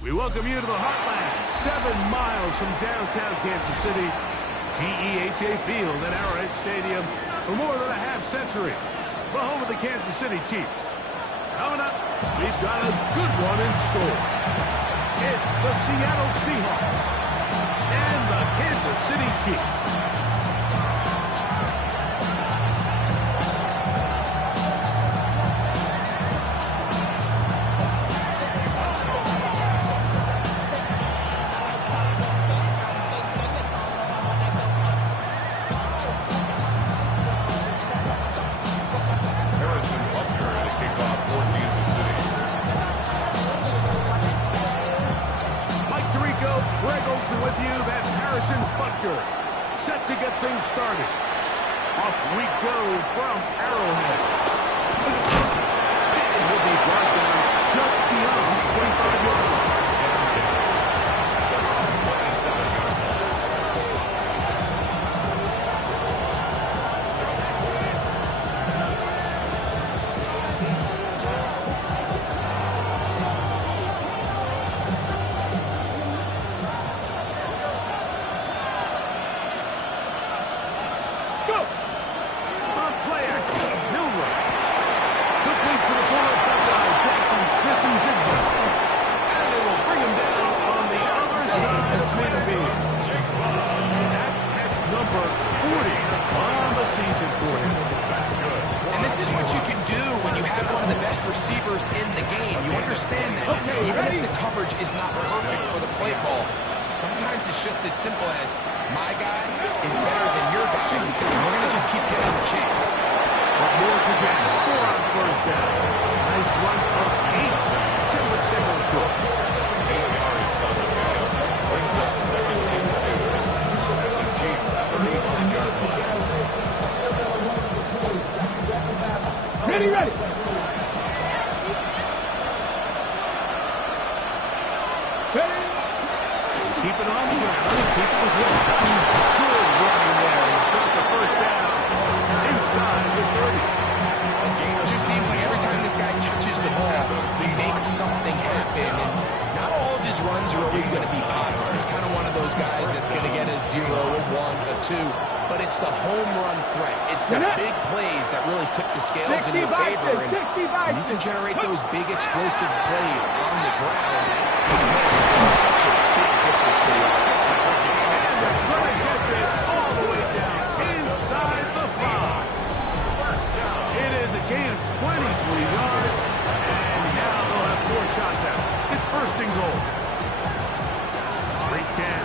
We welcome you to the Heartland, 7 miles from downtown Kansas City, GEHA Field at Arrowhead Stadium for more than a half-century. The home of the Kansas City Chiefs. Coming up, we've got a good one in store. It's the Seattle Seahawks and the Kansas City Chiefs. With you, that's Harrison Butker, set to get things started. Off we go from Arrowhead. And he'll be brought down just beyond the 25-yard line. Receivers in the game. You understand that. Even if the coverage is not perfect for the play call, sometimes it's just as simple as my guy is better than your guy, and we're going to just keep getting the chance. But more to get. 4 on first down. Nice run of 8. Simply single short. 8 yards on the ground. Brings up 2nd and 2. At the Chiefs' 31-yard line. Ready. Keep it on the ground. Keep it with him. Good running there. He's got the first down inside the 30. It just seems like every time this guy touches the ball, he makes something happen. And not all of his runs are always going to be positive. He's kind of one of those guys that's going to get a 0, a 1, a 2. But it's the home run threat. It's the big plays that really tip the scales in your favor. And you can generate those big explosive plays on the ground. It's such a big difference for the offense. And they're going to get this all the way down inside the 5. It is a gain of 23 yards. And now they'll have 4 shots out. It's 1st and goal. Great catch.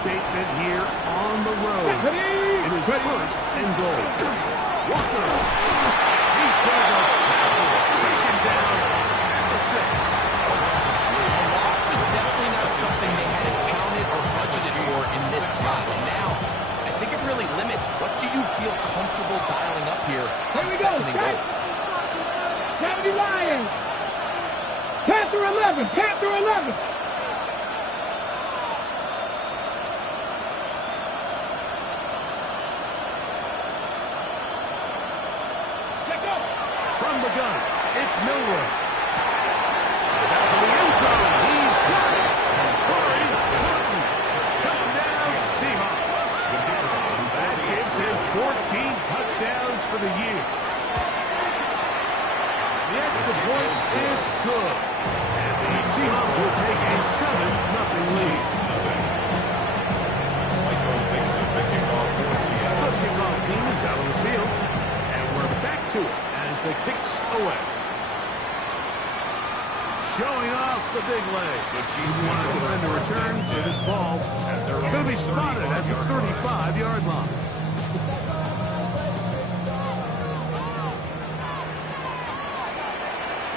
statement here on the road. It is first and goal. Walker. He's going to go taken down at the 6. A loss was definitely not something they had accounted or budgeted for in this spot. And now, I think it really limits what do you feel comfortable dialing up here on second and goal. Kennedy Lions. Panther 11. Panther 11. From the gun, it's Milroy. Back in the end zone, he's got it. And Corey Horton. Touchdown, Seahawks. That gives him 14 touchdowns for the year. The extra point is good. And the Seahawks will take a 7-0 lead. The kickoff team is out on the field. And we're back to it as the kicks away. Showing off the big leg. He's one of the defender returns to this ball. Going to be spotted at the 35-yard line.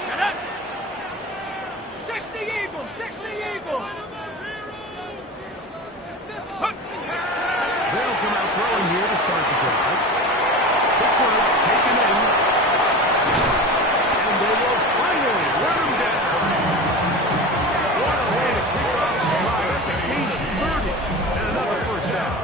Shut up. 60 Eagles. 60 Eagles. They'll come out throwing here to start the drive. Pickford taken in. And they will finally run him down. What a way to kick off the drive. He's murdered. And another first down.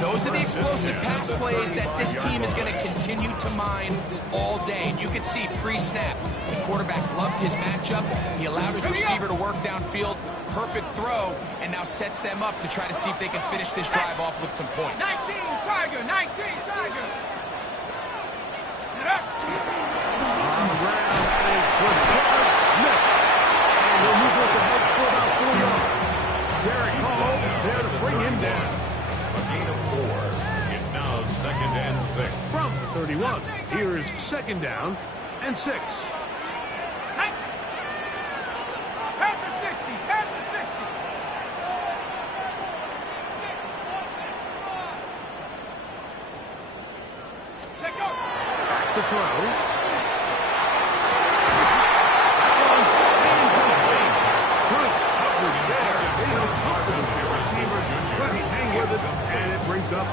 Those are the explosive pass plays that this team is going to continue to mine all day. And you can see pre-snap, the quarterback loved his matchup. He allowed his receiver to work downfield. Perfect throw, and now sets them up to try to see if they can finish this drive off with some points. 19 Tiger. 19 Tiger. On the ground, that is Brashard Smith. And he'll move us ahead for about 4 yards. Derek Hall there to bring him down. A gain of 4. It's now second and 6. From the 31, here is second down and 6. Panther 60. Panther 60. Check out. Back to throw. And it brings up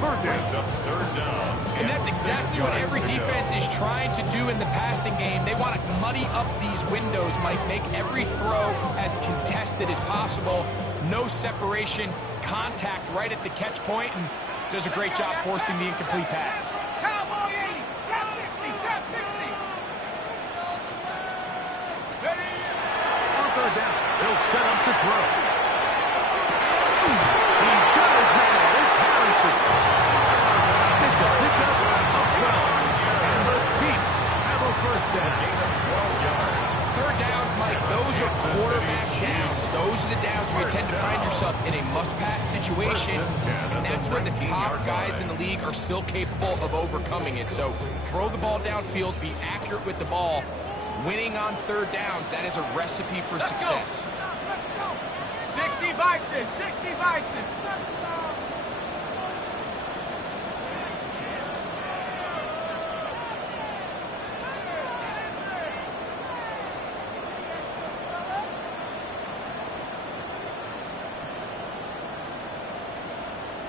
third down. And that's exactly what every defense is trying to do in the passing game. They want to muddy up these windows, Mike, make every throw as contested as possible. No separation, contact right at the catch point, and does a great job forcing the incomplete pass. Cowboy 80. Trap 60. Trap 60. On third down, they'll set up to throw. He's got his man. It's Harrison. It's a pickup of 12. And the Chiefs have a first down. Third downs, Mike, those are quarterback downs. Those are the downs where you tend to find yourself in a must-pass situation, and that's where the top guys in the league are still capable of overcoming it. So throw the ball downfield, be accurate with the ball. Winning on third downs, that is a recipe for success. 60 Bison. 60 Bison.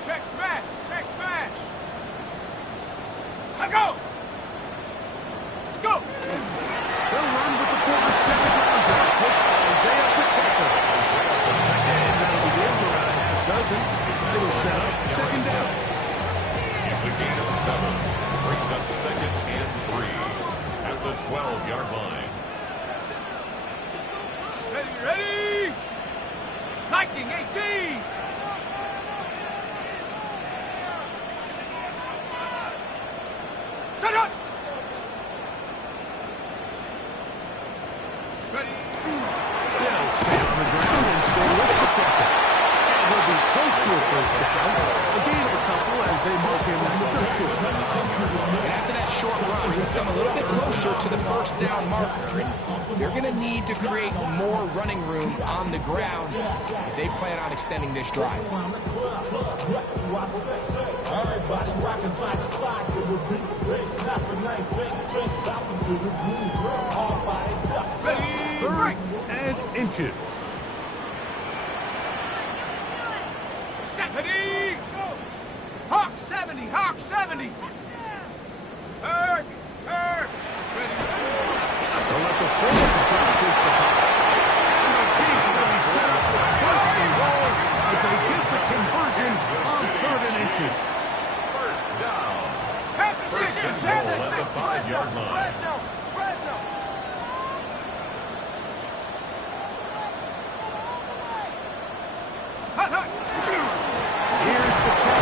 Check smash. Check smash. Let's go. Let's go. They'll run with the former second-round draft pick, Isaiah Pacheco. And that'll begin for around a half dozen. It'll set up second down. It's a gain of 7. Brings up second and 3 at the 12-yard line. Ready? Viking 18. closer to the first down marker. They're going to need to create more running room on the ground if they plan on extending this drive. Third and inches. Ready? Hawk 70, Hawk 70. Herc. Ready? They'll let the forward pass push the puck. And the Chiefs are going to be set up for first and goal as they get the conversion on third and inches. First down. Have the First six. and Have goal the at the six. 5-yard line. Red no. Hut. Here's the check.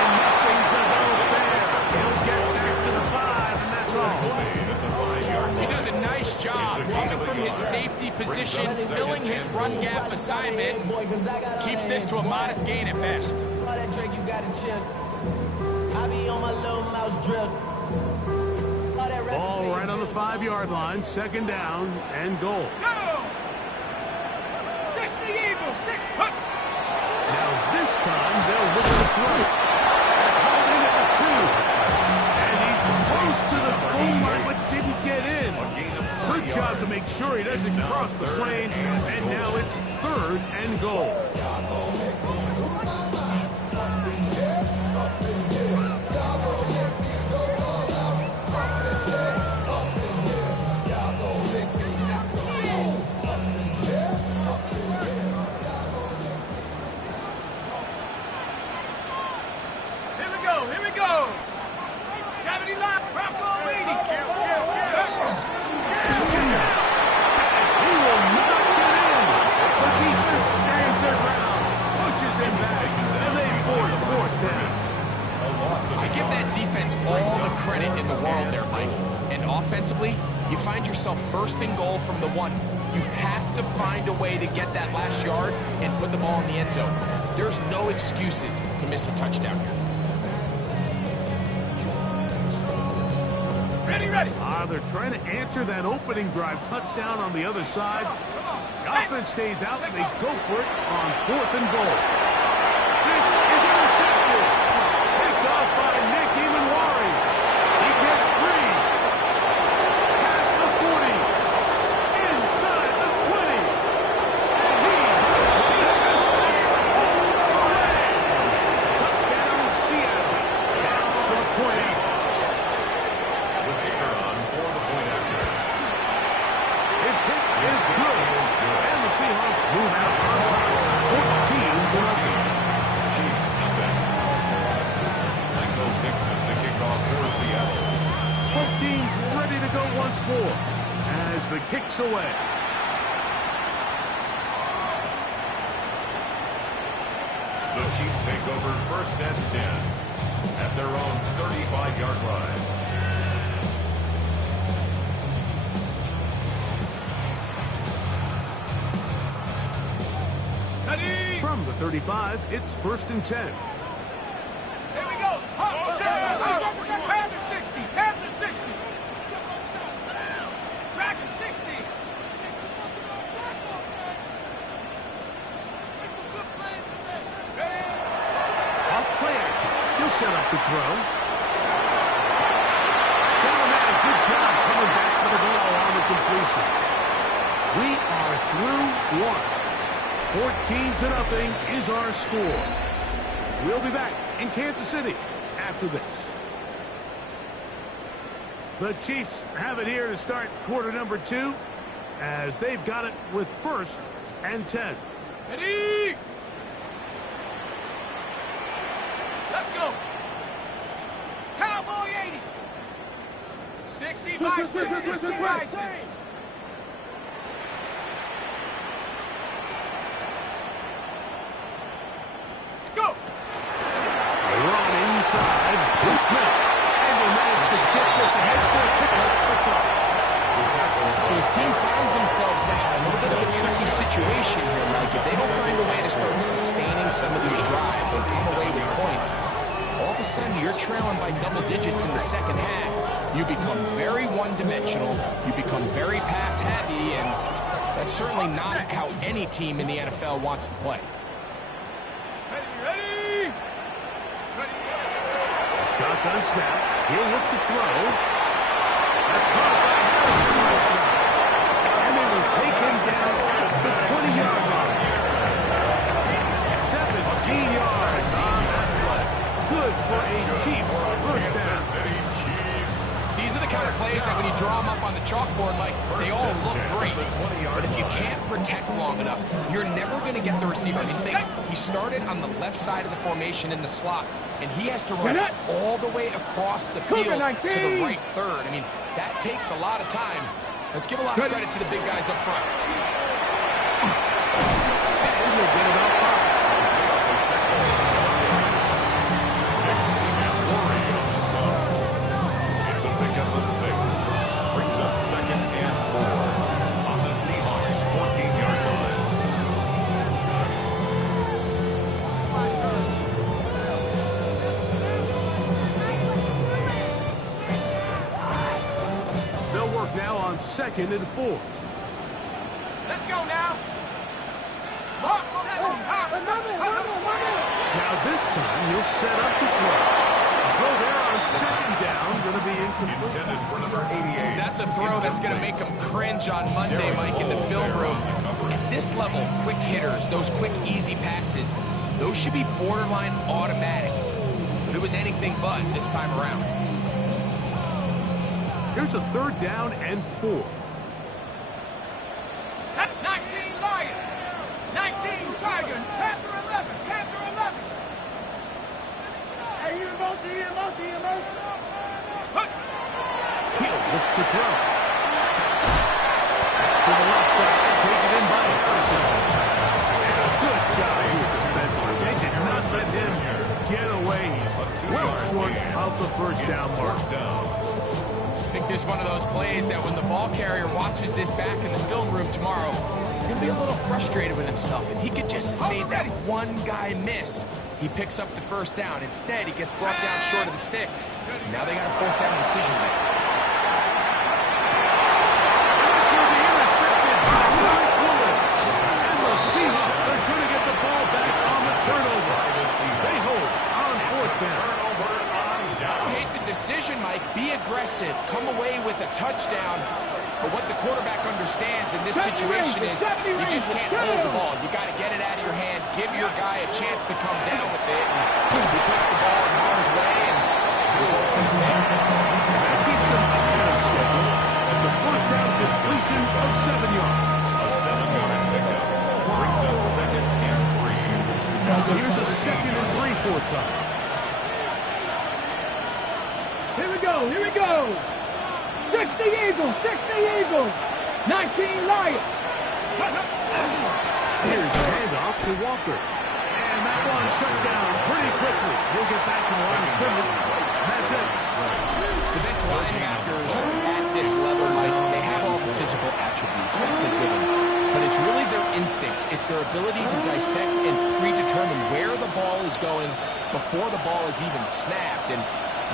And nothing to go there. He'll get back to the 5, and that's all. Made at the 5-yard He line. does a nice job coming from his safety position, filling his run gap assignment, keeps this to a modest gain at best. All that Drake, you got to chill. I be on my little mouse drill. All that rap Ball beat. right on the 5-yard line, second down and goal. Go. 60 Eagles. 6. Hut. Now this time they'll look to throw. Holding at the 2. And he's close to the goal line but didn't get in. Good job to make sure he doesn't cross the plane. And now it's third and goal. Here we go. 70 line. Bronco 80. He will not get in. The defense stands their ground, pushes him back, and they force fourth down. I give that defense all the credit in the world there, Mike. And offensively, you find yourself first and goal from the 1. You have to find a way to get that last yard and put the ball in the end zone. There's no excuses to miss a touchdown here. Ready. They're trying to answer that opening drive touchdown on the other side. The offense stays out, and they go for it on fourth and goal. This is intercepted. Picked off by Nick Emanwari. He gets free. Past the 40. Inside the 20. And he has this thing all the way. Touchdown, Seattle. Now for the point out. The kicker on for the point after. His kick is good. And the Seahawks move out on top, 14-0. Chiefs nothing. Michael Dixon, the kickoff for Seattle. Both teams ready to go once more as the kick's away. The Chiefs take over first and 10 at their own 35-yard line. Ready. From the 35, it's first and 10. Here we go. Hawk 70. Have the 60. Have the 60. Track him 60. Off play action. He'll set up to throw. Callahan, good job coming back for the ball on the completion. We are through one. 14-0 is our score. We'll be back in Kansas City after this. The Chiefs have it here to start quarter number 2 as they've got it with first and 10. Ready. Let's go. Cowboy 80. 60 by 60 by 6. Let's go. Run inside. Blue Smith. And they manage to get this ahead for a pickup for five. So his team finds themselves now in a little bit of a tricky situation here, Mike. If they don't find a way to start sustaining some of these drives and come away with points, all a sudden you're trailing by double digits in the second half, you become very one-dimensional, you become very pass-heavy, and that's certainly not how any team in the NFL wants to play. Ready? Shotgun snap. He'll look to throw. That's caught by Harrison. And they will take him down at the 20-yard line. 17 yards on that play. Good for a Chiefs first down. These are the kind of plays that when you draw them up on the chalkboard, like, they all look great. But if you can't protect long enough, you're never going to get the receiver. I mean, think, he started on the left side of the formation in the slot, and he has to run all the way across the field to the right third. I mean, that takes a lot of time. Let's give a lot of credit to the big guys up front. And he'll get it off five. It's a pickup of 6. Brings up 2nd and 4 on the Seahawks 14-yard line. They'll work now on 2nd and 4. Let's go now. Mark 7. Now this time he'll set up to throw. A throw there on 2nd down, going to be incomplete. Intended for number 88. That's a throw that's going to make them cringe on Monday, Mike, in the film room. At this level, quick hitters, those quick, easy passes, those should be borderline automatic. But it was anything but this time around. Here's a 3rd down and 4. 19 Lion. 19 Tiger. Panther 11. Panther 11. Hey, he almost. He'll look to throw. To the left side, taken in by Harrison. Good job here defensively. They did not let him get away. He's well short of the first down mark. I think there's one of those plays that when the ball carrier watches this back in the film room tomorrow, he's going to be a little frustrated with himself. If he could just have made that one guy miss, he picks up the first down. Instead, he gets brought down short of the sticks. Now they got a 4th down decision to make. It's going to be intercepted by Mike Wood. And the Seahawks are going to get the ball back on the turnover. They hold on 4th down. I hate the decision, Mike. Be aggressive. Come away with a touchdown. But what the quarterback understands in this situation is you just can't hold the ball. You got to get it out of your hand, give your guy a chance to come down with it, and he puts the ball in harm's way, and results in there. That keeps him ahead of schedule. It's a first down completion of 7 yards. A 7-yard pickup. Brings up 2nd and 3. Here's a 2nd and 3 forthcoming. Here we go. 60 Eagles. 19 Lions. Here's the handoff to Walker. And that one shut down pretty quickly. He'll get back to the line of scrimmage. That's it. The best linebackers at this level, Mike, they have all the physical attributes. That's a given. But it's really their instincts. It's their ability to dissect and predetermine where the ball is going before the ball is even snapped. And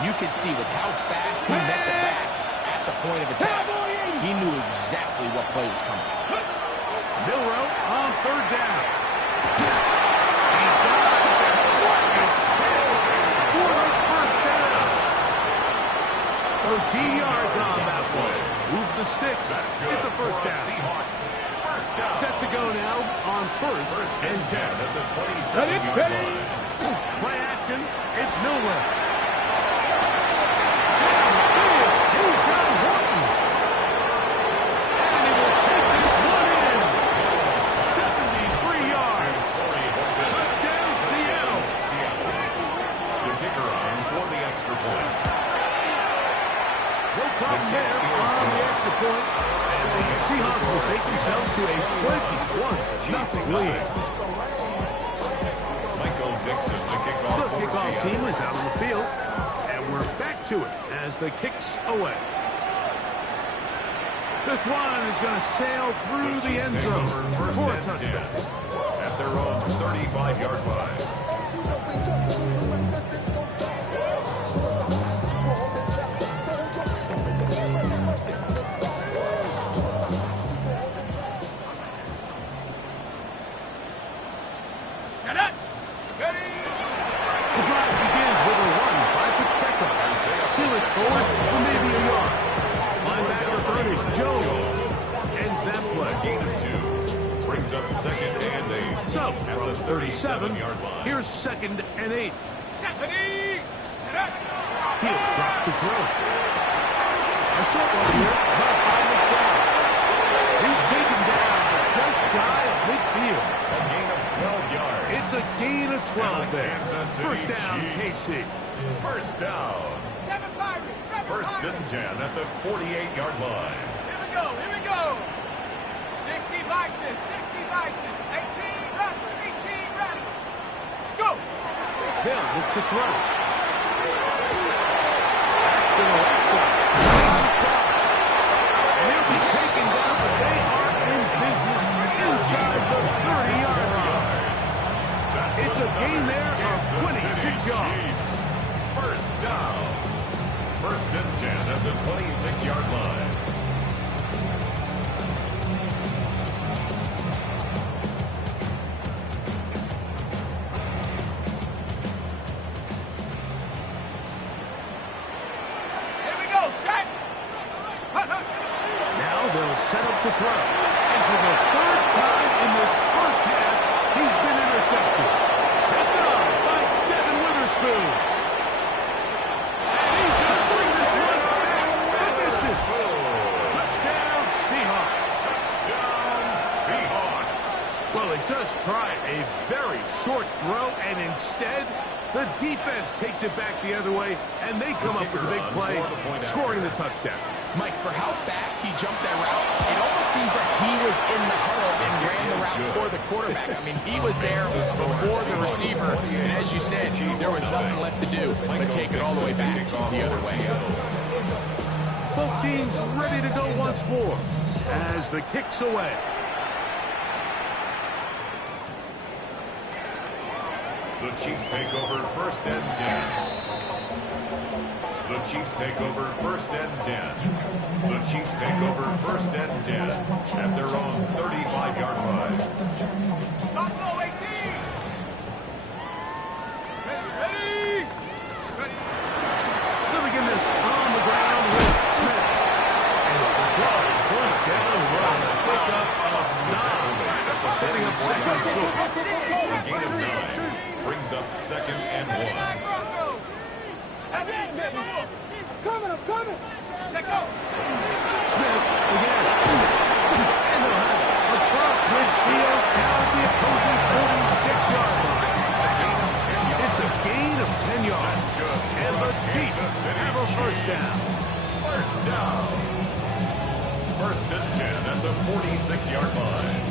you could see with how fast he met the back at the point of attack, he knew exactly what play was coming. Milrow on 3rd down. For the first down. 13 yards on that one. Move the sticks. It's a first down. Set to go now on 1st and 10 at the 27-yard line. Play action. It's Milrow. Problem there on the extra point. And the Seahawks will take themselves to a 21-0 lead. Michael Dixon, the kickoff. The kickoff team is out on the field, and we're back to it as the kick's away. This one is going to sail through the end zone for a touchdown. At their own 35-yard line. 37. 37-yard line. Here's 2nd and 8. Stephanie! He'll drop to throw. A short one here. About 5 is down. He's taken down, but just shy of midfield. A gain of 12 yards. It's a gain of 12 there. Kansas City First down, Chiefs. KC. First down. 7 Pirates! 7 First and Pirates! 10 at the 48-yard line. Here we go, here we go! 60 Bison, 60 Bison, 18 Rattler, 18 Rattler. Let's go! They'll look to throw. Back to the right side. And he'll be taken down, but they are in business inside the 30-yard line. It's a gain there of 26 yards. First down. First and 10 at the 26-yard line. Here we go, set! Now they'll set up to throw. And for the 3rd time in this first half, he's been intercepted. Picked up by Devin Witherspoon. And he's going to bring this one back the distance. Touchdown, Seahawks. Touchdown, Seahawks. Well, they just tried a very short throw, and instead, the defense takes it back the other way, and they come up with a big play, scoring the touchdown. Mike, for how fast he jumped that route, it almost seems like he was in the huddle and ran the route for the quarterback. I mean, he was there before the receiver, and as you said, there was nothing left to do but take it all the way back the other way. Both teams ready to go once more as the kick's away. The Chiefs take over first and 10. The Chiefs take over first and 10. The Chiefs take over first and 10 at their own 35-yard line. Buffalo 18! Ready! They'll begin this on the ground with Smith. And a strong first down run, a pickup of 9, setting up second and short. A gain of 9 brings up 2nd and 1. I'm coming. Take go! Smith again. And they'll have it across midfield down the opposing 46-yard line. It's a gain of 10 yards. And the Chiefs have a first down. First down. First and 10 at the 46-yard line.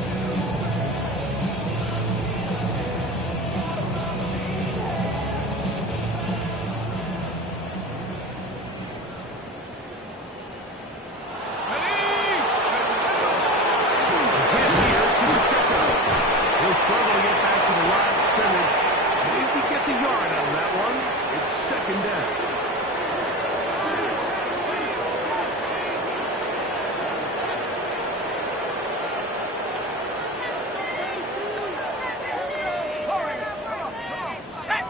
Struggle to get back to the line of scrimmage. Maybe gets a yard out of that one. It's 2nd down. Set!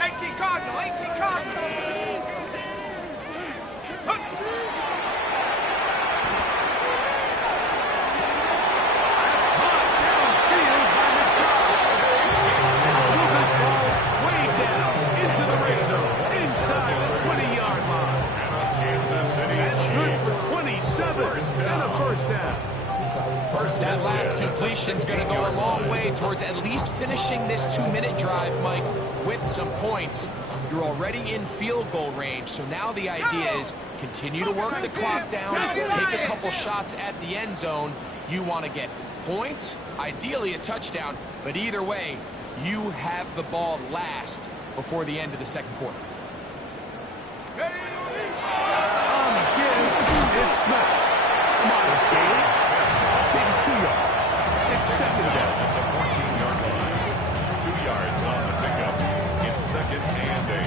18 Cardinal, 18 Cardinal! And a first down. That last completion's going to go a long way towards at least finishing this 2-minute drive, Mike, with some points. You're already in field goal range, so now the idea is continue to work the clock down, take a couple shots at the end zone. You want to get points, ideally a touchdown, but either way, you have the ball last before the end of the second quarter. On the give, it's Smith. Modest gain, maybe 2 yards. It's 2nd down. At the 14-yard line. 2 yards on the pickup. It's 2nd and 8.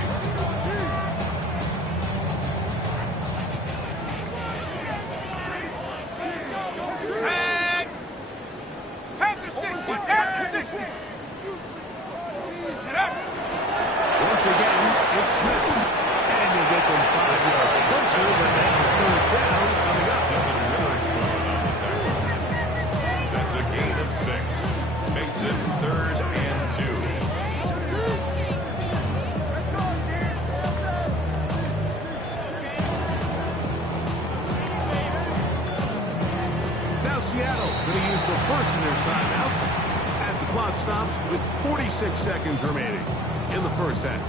Set! Panther 60! Panther 60! Once again, it's Smith. discussing their timeouts as the clock stops with 46 seconds remaining in the first half.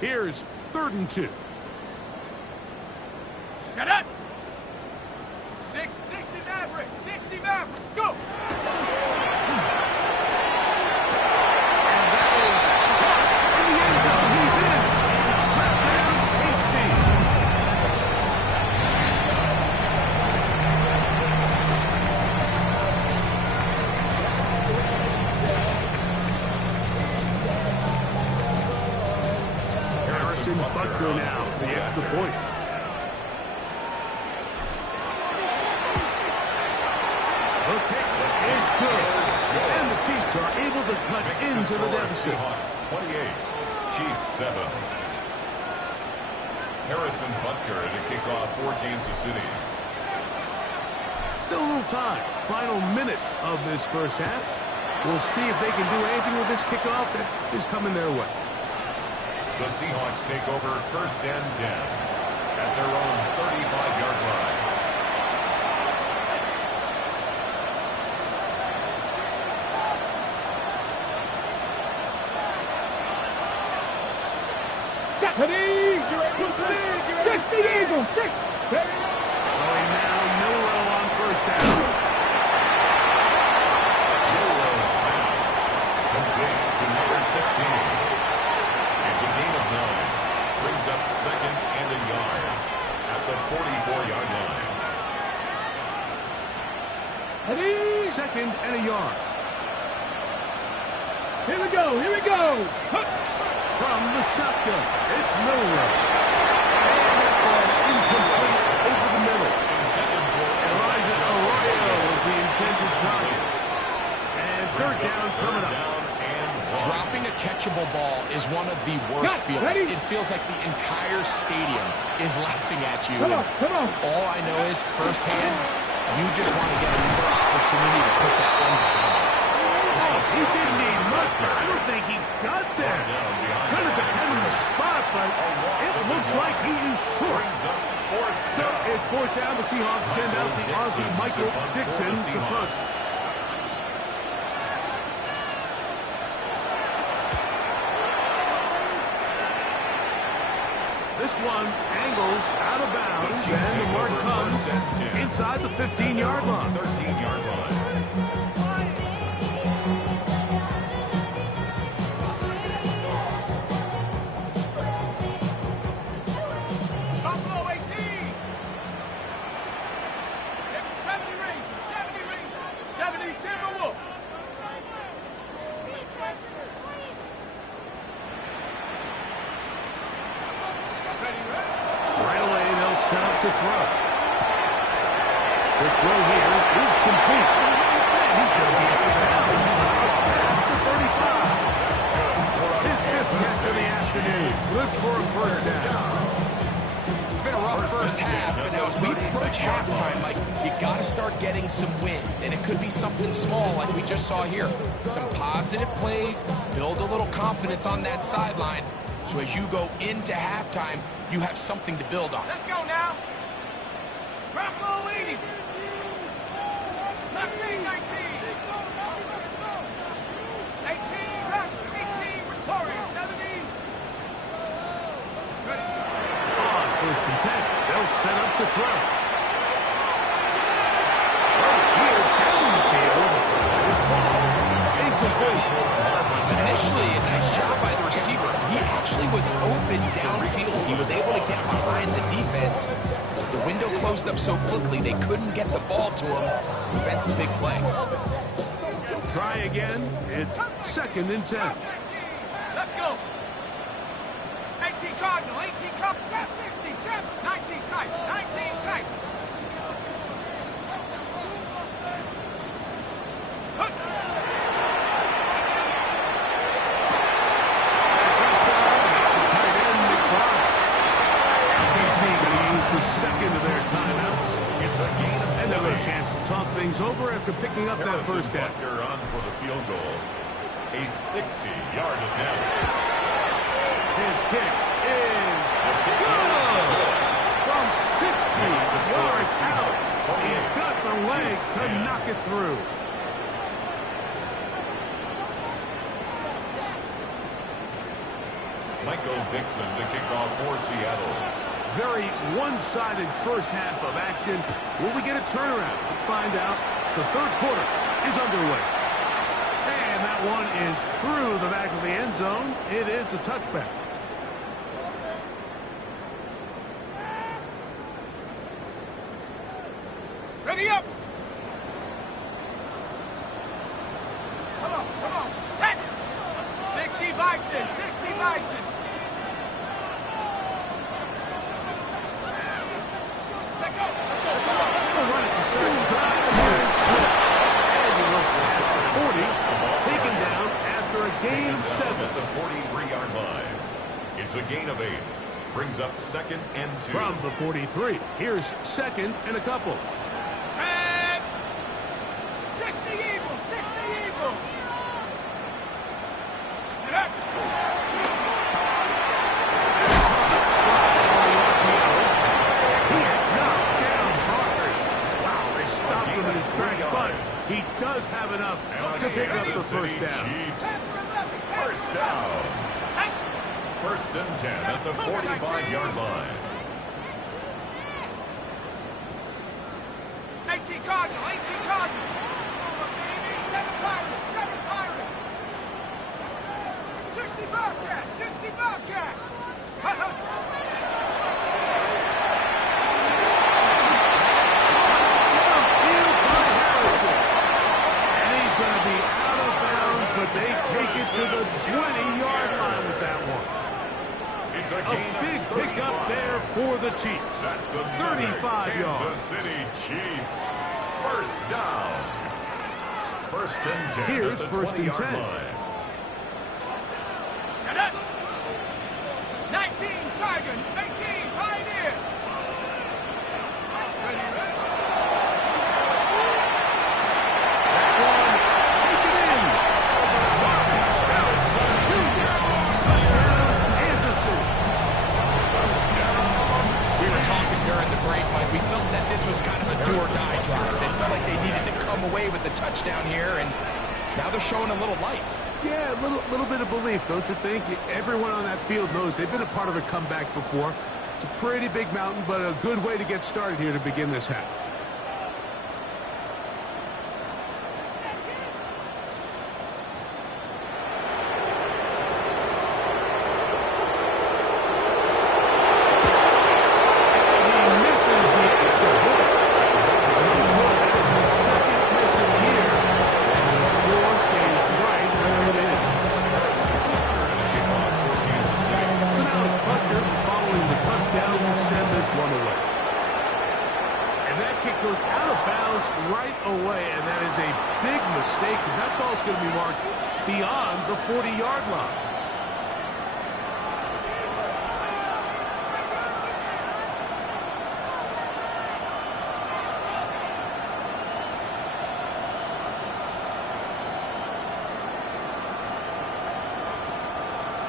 Here's 3rd and 2. Shut up! 60 Maverick! 60 Maverick! Go! And that is in the end zone. He's in. Touchdown, KC. Harrison Butker now for the extra point. The kick is good. And the Chiefs are able to cut into the deficit. Seahawks 28, Chiefs 7. Harrison Butker to kick off for Kansas City. Still a little time. Final minute of this first half. We'll see if they can do anything with this kickoff that is coming their way. The Seahawks take over 1st and 10 at their own 35-yard line. Ready? 60 Eagles! 6! Going now, Milrow on 1st down. Milrow's pass complete to number 16. It's a gain of 9. Brings up 2nd and a yard at the 44-yard line. Ready? 2nd and a yard. Here we go! Here we go! From the shotgun, it's Milrow. And that ball incomplete over the middle. Elijah Arroyo was the intended target. And 3rd down coming up. Dropping a catchable ball is one of the worst feelings. It feels like the entire stadium is laughing at you. Come on. All I know is firsthand, you just want to get another opportunity to put that one behind you. He didn't need much, but I don't think he got there. Kind of depend on the spot, but it looks like he is short. So it's 4th down. The Seahawks send out the Aussie Michael Dixon to punt. This one angles out of bounds, and the mark comes inside the 15-yard line. 13-yard line. Buffalo 18! 70 Rangers! 70 Rangers! 70 Timberwolves! Right away, they'll set up to throw. The throw here is complete. And he's going to be out of bounds. Past the 35. His 5th catch of the afternoon. Good for a 1st down. It's been a rough first half, but now as we approach halftime, Mike, you got to start getting some wins, and it could be something small like we just saw here. Some positive plays, build a little confidence on that sideline, so as you go into halftime, you have something to build on. Let's go now! Buffalo 80! Mustang 19! 18 Raptor! 18 Victoria! 17! On 1st and 10, they'll set up to throw. Here down the field. This ball incomplete. Initially, a nice job by the receiver. He actually was open downfield. He was able to get behind the defense. The window closed up so quickly, they couldn't get the ball to him. Prevents the big play. They'll try again. It's 2nd and 10. Let's go! 18 Cardinal, 18 Cup, Chap 60, Chap 19 tight, 19 tight. picking up that first down. Butker on for the field goal. A 60-yard attempt. His kick is good. From 60 yards out. He's got the legs to knock it through. Michael Dixon to kick off for Seattle. Very one-sided first half of action. Will we get a turnaround? Let's find out. The third quarter is underway. And that one is through the back of the end zone. It is a touchback. Ready up! Come on, set! 60 Bison, 60 Bison! Let go! Run it to start the drive. Here is Swift. And he runs past the 40, taken down after a gain of 7. At the 43-yard line. It's a gain of 8. Brings up 2nd and 2. From the 43, here's 2nd and a couple. Set! 60 Eagles, 60 Eagles! Get up! He does have enough to pick up the first down. Chiefs. First down. 1st and 10 at the 45-yard line. 18 Cardinal, 18 Cardinal! 7 Pirates, 7 Pirates! 60 Bobcats, 60 Bobcats! But they take it to the 20-yard line with that one. It's a big pickup there for the Chiefs. That's 35 yards. Kansas City Chiefs. First down. 1st and 10. Here's at the 1st and 20-yard 10. line. Shut up! 19 Tiger, 18 Pioneer! We felt that this was kind of a do-or-die drive. They felt like they needed to come away with the touchdown here, and now they're showing a little life. Yeah, a little bit of belief, don't you think? Everyone on that field knows they've been a part of a comeback before. It's a pretty big mountain, but a good way to get started here to begin this half. Beyond the 40-yard line.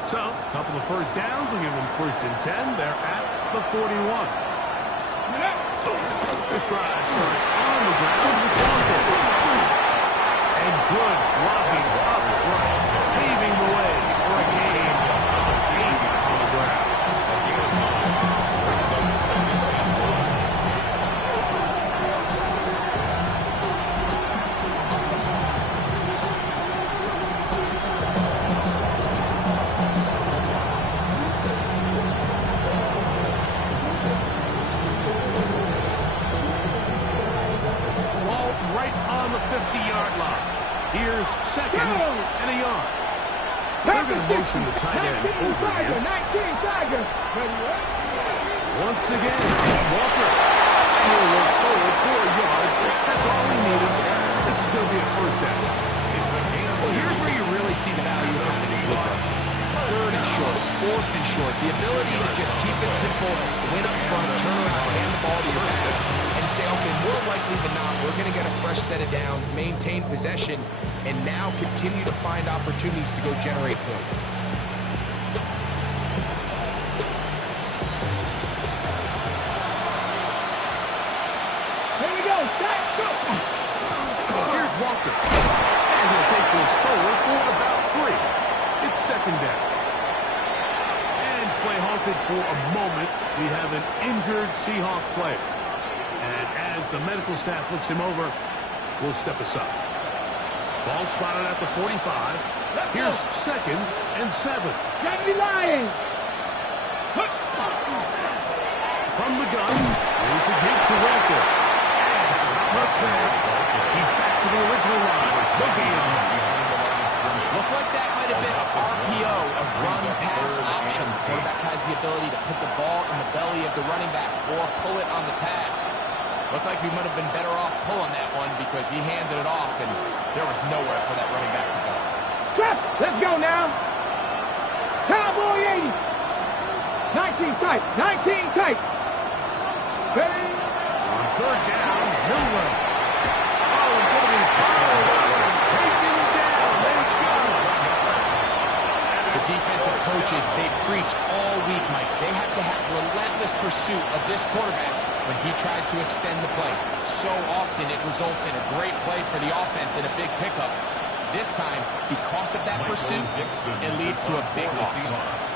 So, a couple of first downs will give them 1st and 10. They're at the 41. This drive starts on the ground with Wanda. And good blocking up front, paving the way for a game of 8 on the ground. Ball right on the 50-yard line. Here's 2nd and a yard. They're going to motion the tight end over here. 19 Tiger. Once again, it's Walker. He'll look forward for a yard. That's all he needed. This is going to be a first down. Well, here's where you really see the value of having a good rush. 3rd and short, 4th and short. The ability to just keep it simple, win up front, turn around, hand the ball to your back, and say, okay, more likely than not, we're going to get a fresh set of downs, maintain possession, and now continue to find opportunities to go generate points. Here we go. Set, go. Here's Walker. And he'll take this forward for about 3. It's second down. And play halted for a moment. We have an injured Seahawk player. And as the medical staff looks him over, we'll step aside. Ball spotted at the 45. Here's second and 7. Johnny Lions. From the gun, here's the give to Walker. Touchdown. He's back to the original line. No gain on that. Looked like that might have been a RPO, a run-pass option. The quarterback has the ability to put the ball in the belly of the running back or pull it on the pass. Looked like we might have been better off pulling that one because he handed it off, and there was nowhere for that running back to go. Trap. Let's go now. Cowboy 80. 19 tight. 19 tight. Ready? On third down, Miller. Oh, going to be fouled. Taken down. Let's go. The defensive coaches, they preach all week, Mike. They have to have relentless pursuit of this quarterback when he tries to extend the play. So often it results in a great play for the offense and a big pickup. This time, because of that pursuit, it leads to a big loss.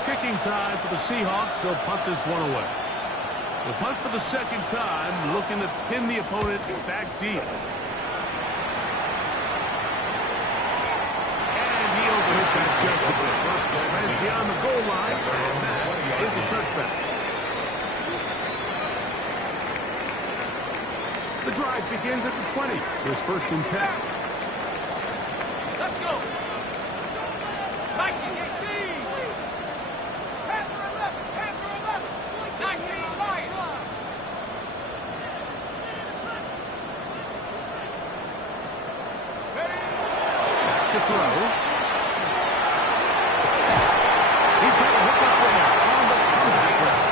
Kicking time for the Seahawks. They'll punt this one away. The punt for the second time, looking to pin the opponent back deep. And he overshoots just a bit. And beyond the goal line, and that is a touchback. The drive begins at the 20. There's first and 10. Let's go. 19, 18. Panther 11, Panther 11. 19, Lions. Ready? To throw. He's got a hook up there on the comeback route.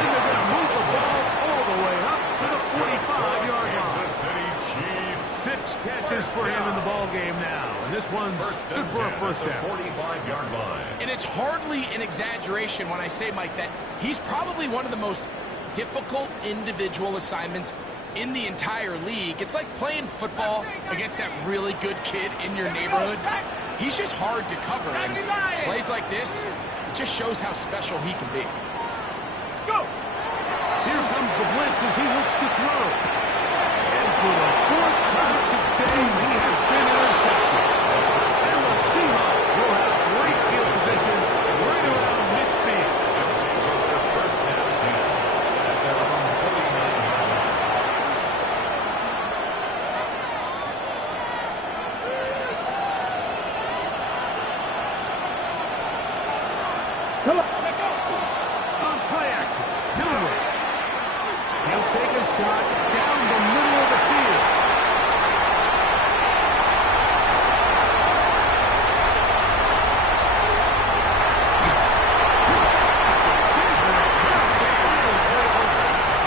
And they're going to move the ball all the way up to the 45-yard line. Kansas City Chiefs. 6 catches for him in the ball game now. And this one's good for a first down. 45-yard line. And it's hardly an exaggeration when I say, Mike, that he's probably one of the most difficult individual assignments in the entire league. It's like playing football against that really good kid in your neighborhood. He's just hard to cover. And plays like this, it just shows how special he can be. Let's go. Here comes the blitz as he looks to throw. And for the 4th time today, he has been intercepted. And the Seahawks will have great field position right around midfield. First down 10 at their own 49-yard line. Come on. On play action, Miller. He'll take a shot down the middle of the field.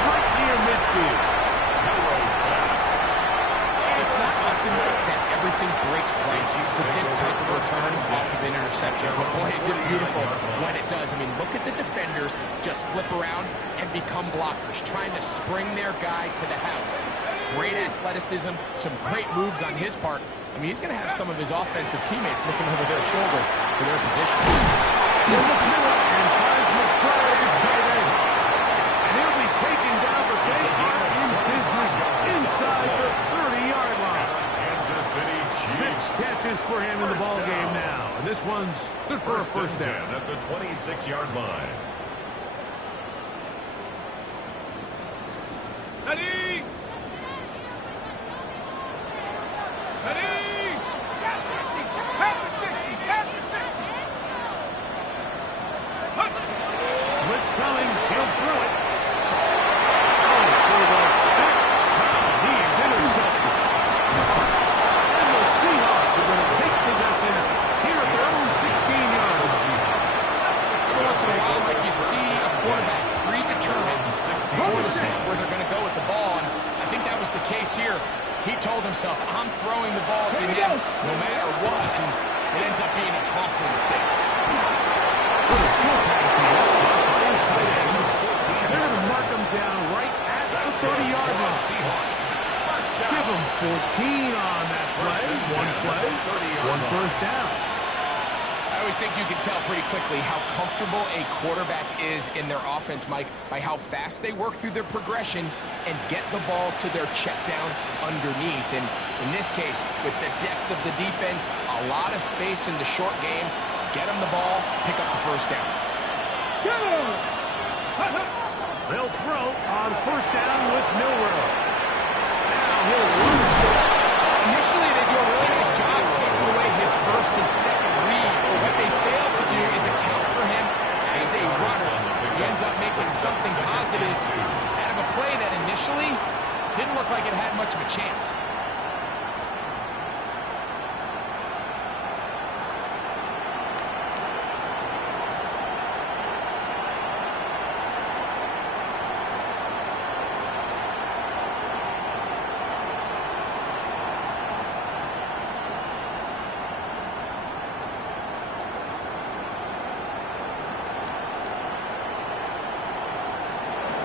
Right near midfield. Miller's pass. It's not often that everything breaks right for this type of return off of an interception. But boy, is it beautiful when it does. I mean, look at the defenders just flip around and become blockers, trying to spring their guy to the house. Great athleticism, some great moves on his part. I mean, he's going to have some of his offensive teammates looking over their shoulder for their position. Here looks Miller and finds McBride as tight end. And he'll be taken down, but they are in business inside the 30-yard line. Kansas City Chiefs. 6 catches for him in the ball game now. And this one's good for a first and 10 down. at the 26-yard line. Ready? Ready? Panther 60, Panther 60. Blitz coming. He'll throw it. Oh, for the fifth time, he is intercepted. And the Seahawks are going to take possession here at their own 16-yard line. Every once in a while, like you himself, I'm throwing the ball to him no matter what. And it ends up being a costly mistake. They're going to mark him down right at the 30-yard line. Seahawks. Give him 14 on that play. One play, one first down. I always think you can tell pretty quickly how comfortable a quarterback is in their offense, Mike, by how fast they work through their progression and get the ball to their check down underneath. And in this case, with the depth of the defense, a lot of space in the short game, get them the ball, pick up the first down. They'll throw on first down with Milrow. Now he'll lose it. Initially, they do a really nice job taking away his first and second read. But what they fail to do is account for him as a runner. He ends up making something positive out of a play that initially didn't look like it had much of a chance.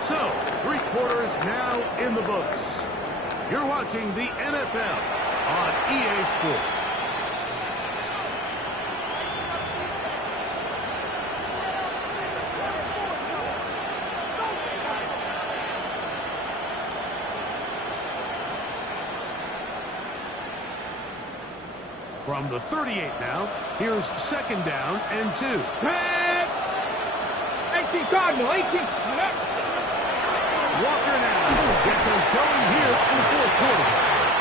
So, 3 quarters now in the books. You're watching the NFL on EA Sports. From the 38 now, here's second down and 2. 18 Cardinal, 18. Walker now gets us going here in the 4th quarter.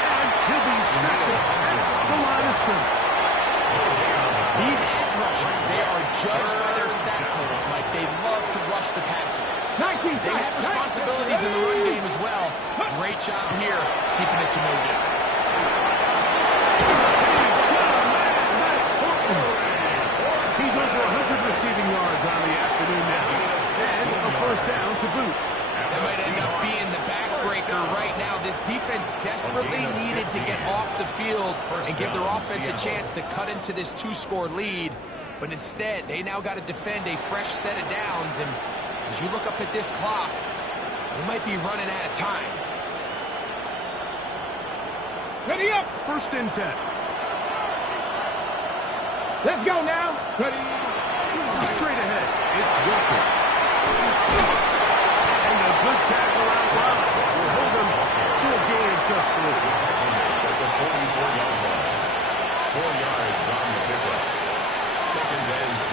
And he'll be snapped at the line of scrimmage. These edge rushers, they are judged by their sack totals, Mike. They love to rush the passer. They have responsibilities in the run game as well. Great job here, keeping it to no gain. He's over 100 receiving yards on the afternoon now. And a first down to boot. That might end up being the backbreaker right now. This defense desperately needed to get off the field and give their offense a chance to cut into this 2-score lead. But instead, they now got to defend a fresh set of downs. And as you look up at this clock, they might be running out of time. Ready up. First and 10. Let's go now. Ready. Straight ahead. It's Walker. And a good tackle out loud. Will hold them to a gain of just 4. At the 44-yard line. 4 yards on the pickup. Second and 6.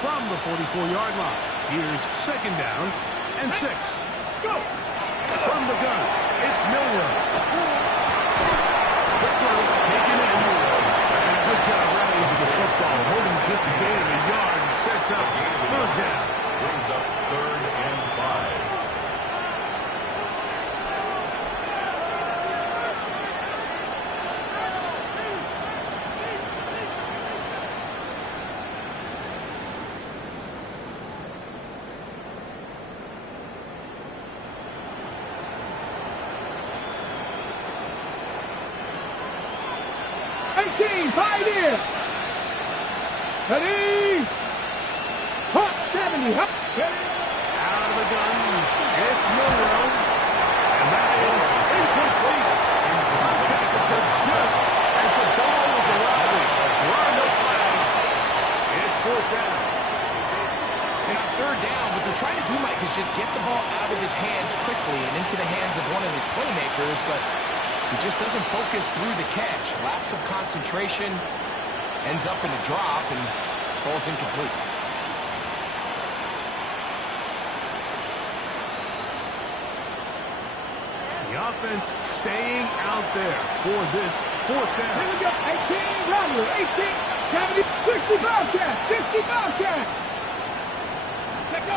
From the 44-yard line, here's second down and 6. Let's go. From the gun, it's Milrow. The throw taken in. And a good job rallying to the football, holding just a gain of a yard and sets up third down. Brings up 3rd and 5. Pioneer. Ready. Hot 70. Hot. Out of the gun, it's Milrow. And that is incomplete. Contact occurred just as the ball was arriving. Run the flag. It's 4th down. And on 3rd down, what they're trying to do, Mike, is just get the ball out of his hands quickly and into the hands of one of his playmakers, but he just doesn't focus through the catch. Lapse of concentration, ends up in a drop, and falls incomplete. The offense staying out there for this 4th down. Here we go. 18 Rodler. 18, 70, 60 Bobcat. 60 Bobcat. Let's go.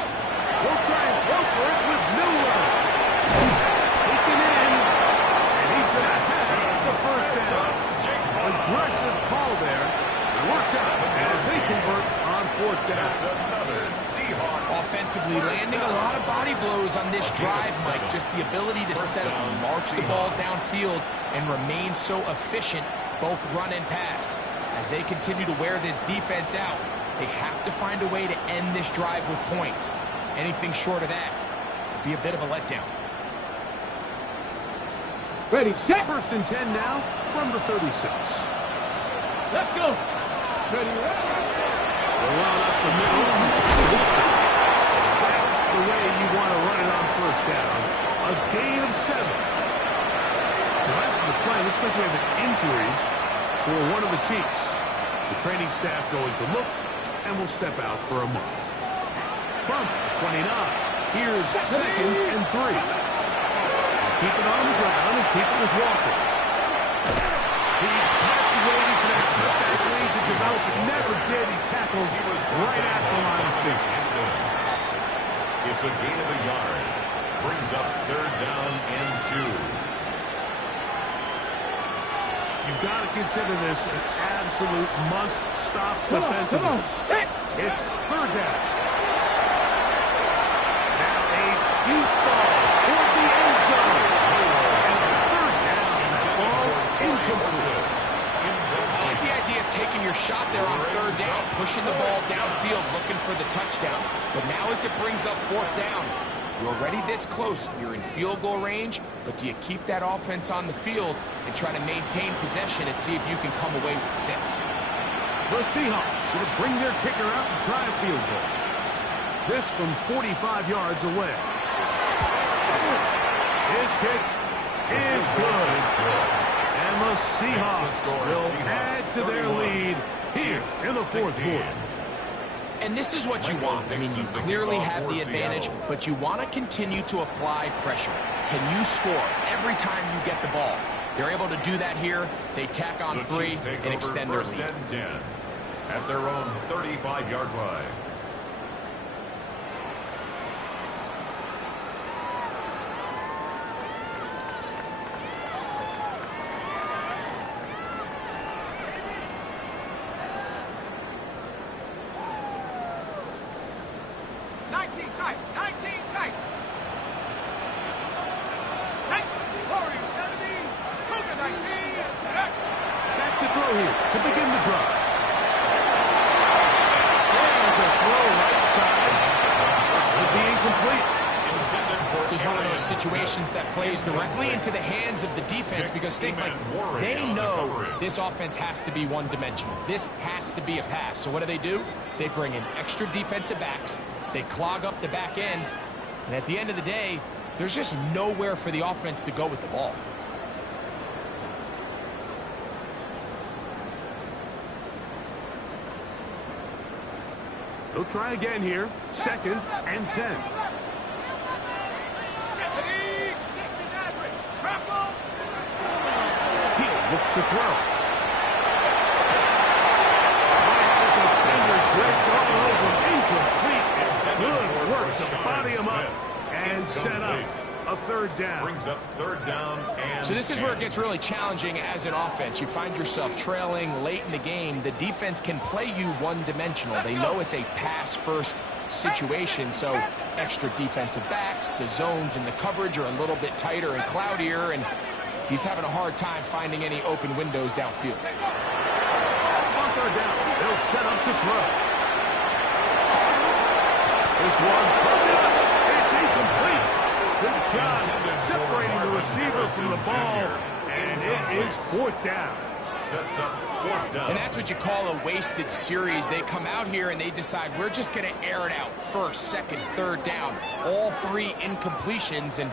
We'll try and throw for it with Milrow. Taken in That's another Seahawks. Offensively, landing a lot of body blows on this drive, Mike. Just the ability to steadily march the ball downfield and remain so efficient, both run and pass. As they continue to wear this defense out, they have to find a way to end this drive with points. Anything short of that would be a bit of a letdown. Ready, set. 1st and 10 now from the 36. Let's go. Ready, ready. Run up the middle. That's the way you want to run it on 1st down. A gain of 7. Now after the play, looks like we have an injury for one of the Chiefs. The training staff going to look and will step out for a moment. From 29, here's 2nd and 3. Keep it on the ground and keep it with Walker. He kept waiting for that cutback lead to develop. It never did. He's tackled right at the line of scrimmage. It's a gain of a yard. Brings up 3rd down and 2. You've got to consider this an absolute must-stop defensively. It's 3rd down. Now a deep ball toward the end zone. And 3rd down, and that ball incomplete. I like the idea of taking your shot there on 3rd down, pushing the ball downfield, looking for the touchdown. But now as it brings up 4th down, you're already this close. You're in field goal range, but do you keep that offense on the field and try to maintain possession and see if you can come away with 6? The Seahawks will bring their kicker out and try a field goal. This from 45 yards away. His kick is good. And the Seahawks will add to their lead here in the 4th quarter. And this is what you want. I mean, you clearly have the advantage, but you want to continue to apply pressure. Can you score every time you get the ball? They're able to do that here. They tack on 3 and extend their lead. 1st and 10 at their own 35-yard line. Tight, 19 tight. Tight, Warrior 70, Cougar 19. Back to throw here to begin the drive. There's a throw right side. Would be incomplete. This is one of those situations that plays directly into the hands of the defense because they know this offense has to be one-dimensional. This has to be a pass. So what do? They bring in extra defensive backs. They clog up the back end. And at the end of the day, there's just nowhere for the offense to go with the ball. He'll try again here. 2nd and 10. He'll look to throw. Defender drapes all over. Incomplete. Good work to body him up and set up a 3rd down. Brings up 3rd down and So this is where it gets really challenging as an offense. You find yourself trailing late in the game. The defense can play you one-dimensional. They know it's a pass-first situation, so extra defensive backs, the zones and the coverage are a little bit tighter and cloudier, and he's having a hard time finding any open windows downfield. On 3rd down, they'll set up to throw. This one, it's incomplete. Good job separating the receiver from the ball, and it is 4th down. Sets up 4th down. And that's what you call a wasted series. They come out here and they decide we're just going to air it out. 1st, 2nd, 3rd down. All 3 incompletions, and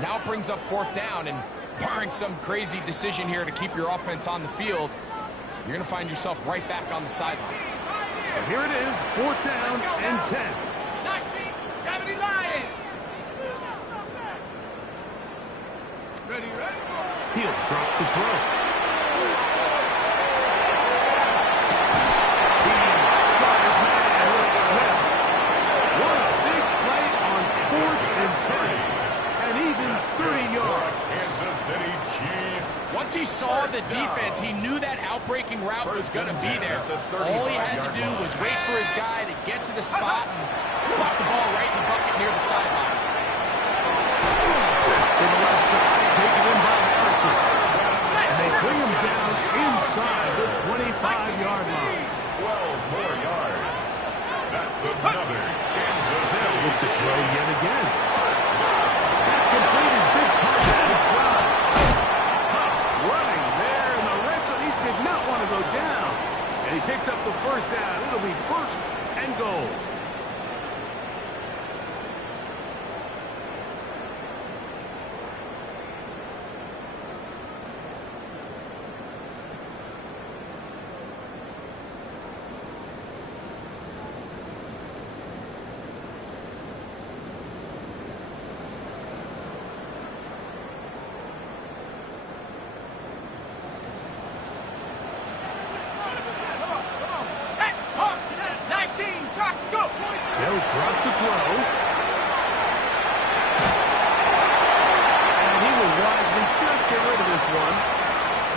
now it brings up 4th down. And barring some crazy decision here to keep your offense on the field, you're going to find yourself right back on the sideline. And here it is, 4th down and 10. 1970 Lions. Ready. He'll drop to throw. He's got his man with Smith. What a big play on 4th and 10. And even 30 yards. Kansas City Chiefs. Once he saw the defense, he knew that outbreaking route was going to be there. All he had to do was wait for his guy to get to the spot and pop the ball right in the bucket near the sideline. To the left side, taken in by Harrison. And they bring him down inside the 25-yard line. 12 more yards. That's another Kansas City. Look to throw yet again. That's complete. His big target. Running there in the red zone. He did not want to go down. And he picks up the first down. It'll be first and goal. They'll drop to throw. And he will wisely just get rid of this one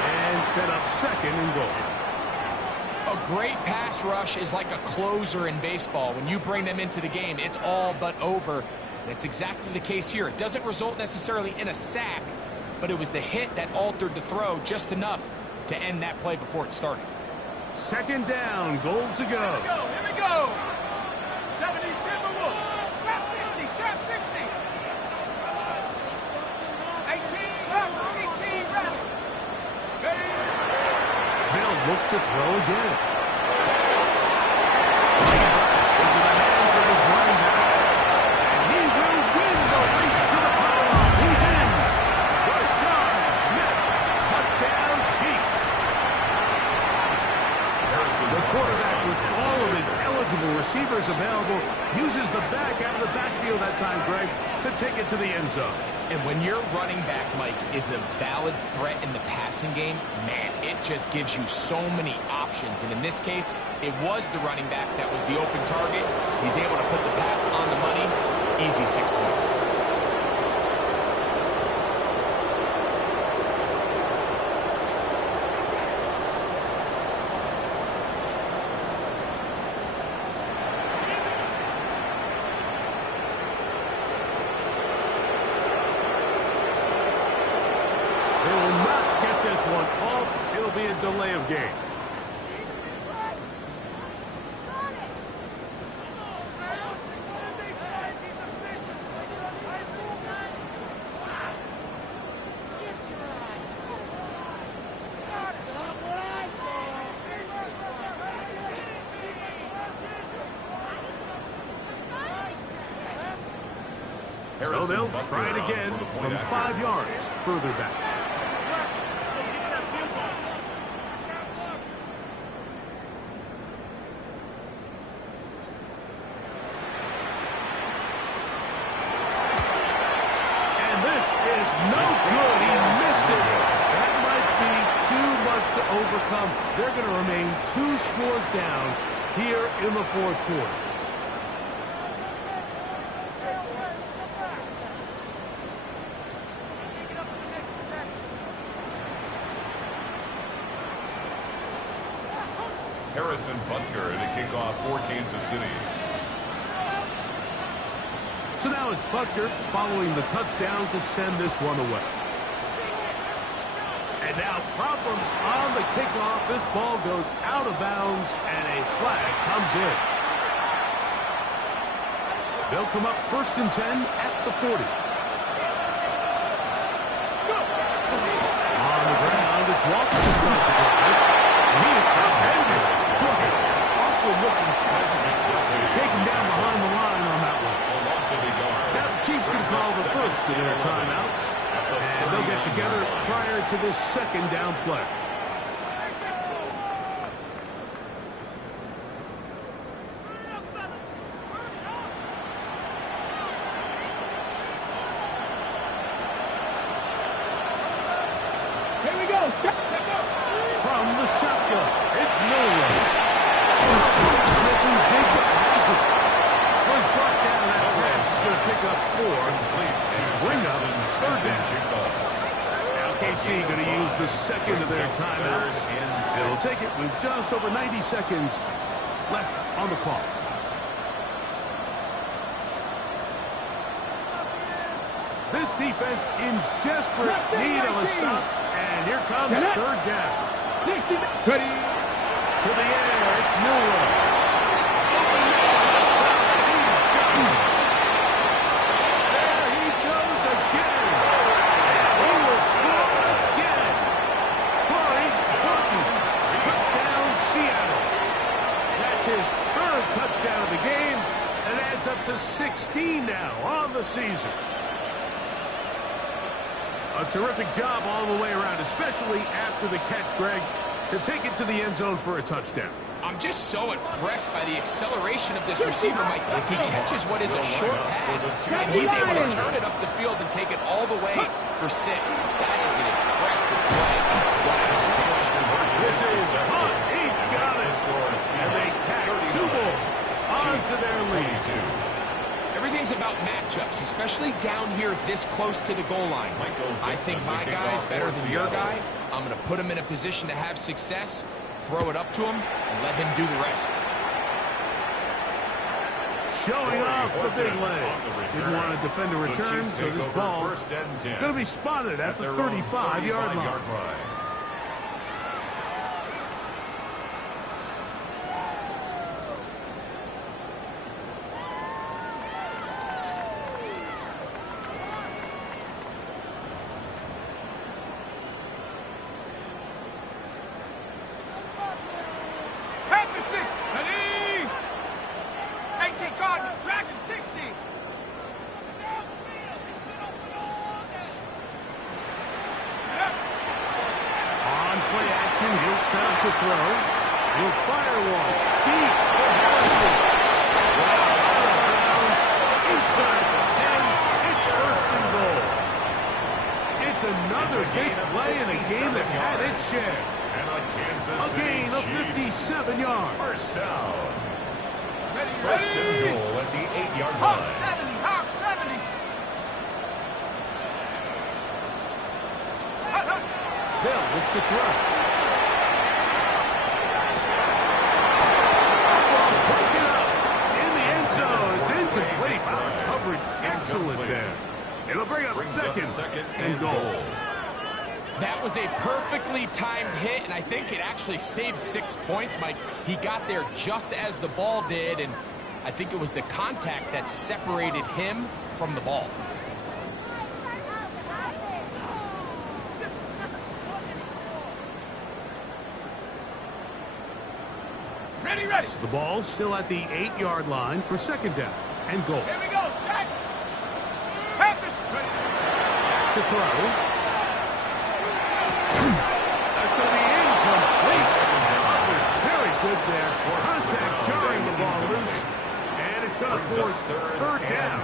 and set up second and goal. A great pass rush is like a closer in baseball. When you bring them into the game, it's all but over. That's exactly the case here. It doesn't result necessarily in a sack, but it was the hit that altered the throw just enough to end that play before it started. Second down, goal to go. Here we go. 70 Timberwolves. Trap 60. Trap 60. 18 rattle. They'll look to throw again. Into the hands of his running back. And he will win the race to the pylon. He's in. Rashawn Smith. Touchdown, Chiefs. The quarterback, with all of his eligible receivers available, uses the back out of the backfield that time, Greg, to take it to the end zone. And when your running back, Mike, is a valid threat in the passing game, man, it just gives you so many options. And in this case, it was the running back that was the open target. He's able to put the pass on the money. Easy 6 points. Be a delay of game. So they'll try it again from 5 yards further back. No good. He missed it. That might be too much to overcome. They're going to remain 2 scores down here in the fourth quarter. Harrison Butker to kick off for Kansas City. So now it's Butker following the touchdown to send this one away. And now problems on the kickoff. This ball goes out of bounds and a flag comes in. They'll come up 1st and 10 at the 40. On the ground, it's Walker to start the drive. He is upended. Awkward looking tackle. Taken down behind the line on that one. Now the Chiefs control the first of their timeouts, and they'll get together prior to this second down play. Here we go. From the shotgun, it's Miller. Slipping Jacob has it. Was brought down. That pass is going to pick up 4 and bring up 3rd down. Now KC going to use the second of their timeouts. They'll take it with just over 90 seconds left on the clock. This defense in desperate need of a stop. And here comes third down. 60, ready. To the air, it's Milroe. Open man outside, he's got it. There he goes again. And he will score again. Corey Horton, touchdown Seattle. That's his third touchdown of the game, and adds up to 16 now on the season. A terrific job all the way around, especially after the catch, Greg, to take it to the end zone for a touchdown. I'm just so impressed by the acceleration of this receiver, Mike. He catches what is a short pass, and he's able to turn it up the field and take it all the way for 6. That is an impressive play. This is hot. He's got it. And they tack 2 more onto their lead. Everything's about matchups, especially down here this close to the goal line. I think my guy's better than your guy. I'm going to put him in a position to have success, throw it up to him, and let him do the rest. Showing off the big leg. Didn't want to defend a return, so this ball is going to be spotted at the 35-yard line. To throw. Will firewall. Deep for Harrison. Wow, out of bounds. Inside the 10. It's first and goal. It's another big play in a game that's had its share. A gain of 57 yards. First down. First and goal at the 8-yard line. Hawk 70. Hawk 70. Bill with to throw. Excellent there. It'll bring up second and goal. That was a perfectly timed hit, and I think it actually saved 6 points, Mike. He got there just as the ball did, and I think it was the contact that separated him from the ball. Ready. The ball's still at the 8-yard line for second down and goal. Here we go, set. Panthers. To throw. That's going to be incomplete. Very good there. Contact jarring the ball loose. And it's going to force third down.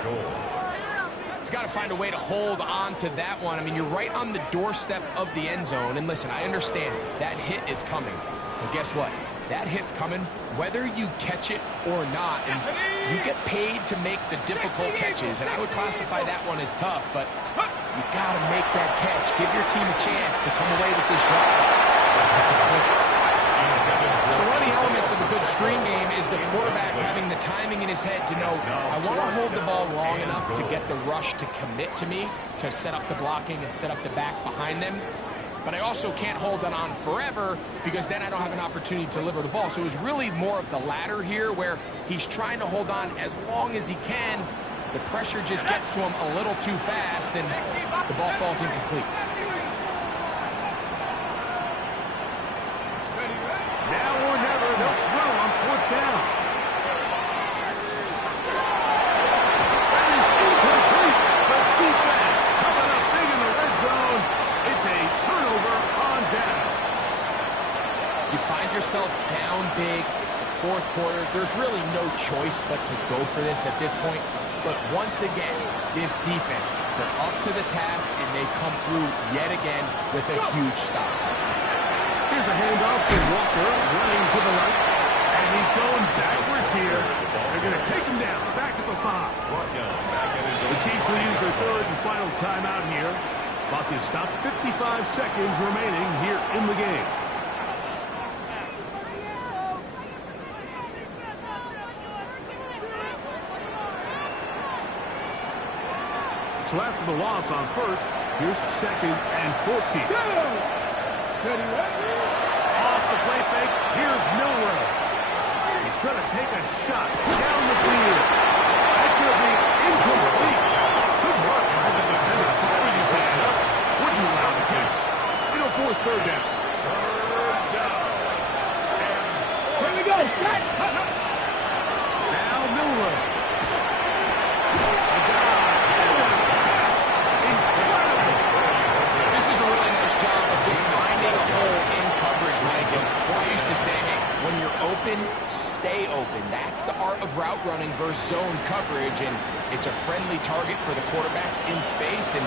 He's got to find a way to hold on to that one. I mean, you're right on the doorstep of the end zone. And listen, I understand that hit is coming. But guess what? That hit's coming whether you catch it or not. And you get paid to make the difficult catches. And I would classify that one as tough, but you got to make that catch. Give your team a chance to come away with this drive. That's a point. So one of the elements of a good screen game is the quarterback having the timing in his head to know, I want to hold the ball long enough to get the rush to commit to me, to set up the blocking and set up the back behind them. But I also can't hold it on forever because then I don't have an opportunity to deliver the ball. So it was really more of the latter here where he's trying to hold on as long as he can. The pressure just gets to him a little too fast and the ball falls incomplete. Now or never, they'll throw on fourth down. That is incomplete. The defense coming up big in the red zone. It's a turnover on down. You find yourself down big. It's the fourth quarter. There's really no choice but to go for this at this point. But once again, this defense, they're up to the task, and they come through yet again with a huge stop. Here's a handoff to Walker, running to the right. And he's going backwards here. They're going to take him down, back at the 5. Brought down back at his own The Chiefs will use their third and final timeout here. Clock is stopped, 55 seconds remaining here in the game. So after the loss on first, here's 2nd and 14. Steady, right? Off the play fake, here's Milrow. He's going to take a shot down the field. That's going to be incomplete. Good work as the defender covering his man up. Wouldn't allow the catch. It'll force third down. Here we go. Catch. Now Milrow. This is a really nice job of just finding a hole in coverage, Mike. And I used to say, hey, when you're open, stay open. That's the art of route running versus zone coverage, and it's a friendly target for the quarterback in space, and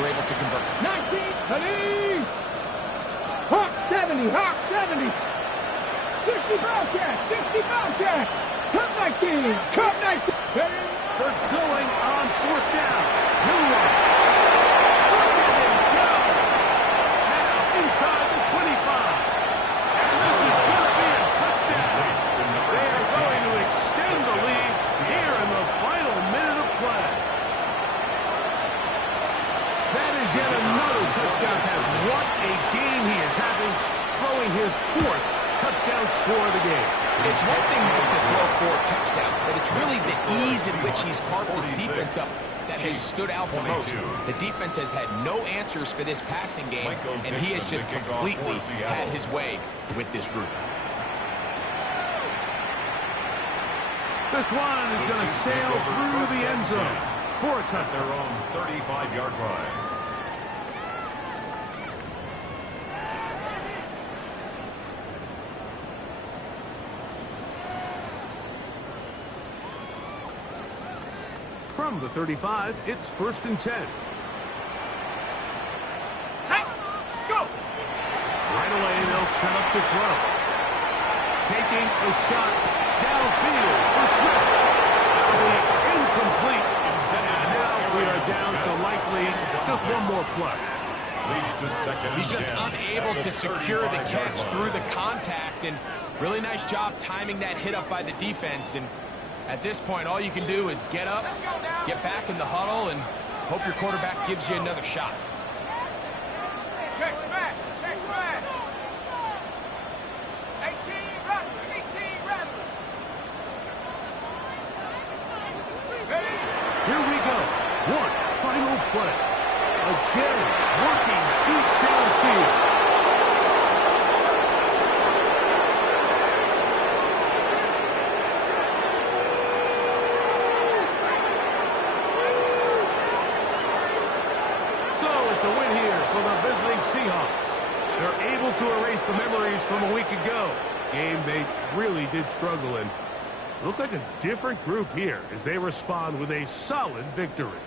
we're able to convert. 19, police. Hawk 70, Hawk 70. 60 Bobcats, 60 Bobcats. Cup 19, Cup 19. They're going on 4th down. Milrow. Look at him go. Now inside the 25. And this is going to be a touchdown. They are going to extend the lead here in the final minute of play. That is yet another touchdown pass. What a game he is having, throwing his 4th touchdown score of the game. It's one thing to throw 4 touchdowns, but it's really the ease in which he's carved this defense up that has stood out the most. The defense has had no answers for this passing game, and he has just completely had his way with this group. This one is going to sail through the end zone for a touchdown. Their own 35-yard line. From the 35, it's 1st and 10. Go! Right away, they'll set up to throw. Taking a shot downfield for Smith. That'll be incomplete. And now we are down to likely just one more play. Leads to 2nd and He's just 10. unable to secure the catch through the contact, and really nice job timing that hit up by the defense. And at this point, all you can do is get up, get back in the huddle, and hope your quarterback gives you another shot. Check smash! Check smash! 18 Rattler! 18 Rattler! Ready? Here we go. One final play. Again, working deep downfield. So it's a win here for the visiting Seahawks. They're able to erase the memories from a week ago. Game they really did struggle in. Look like a different group here as they respond with a solid victory.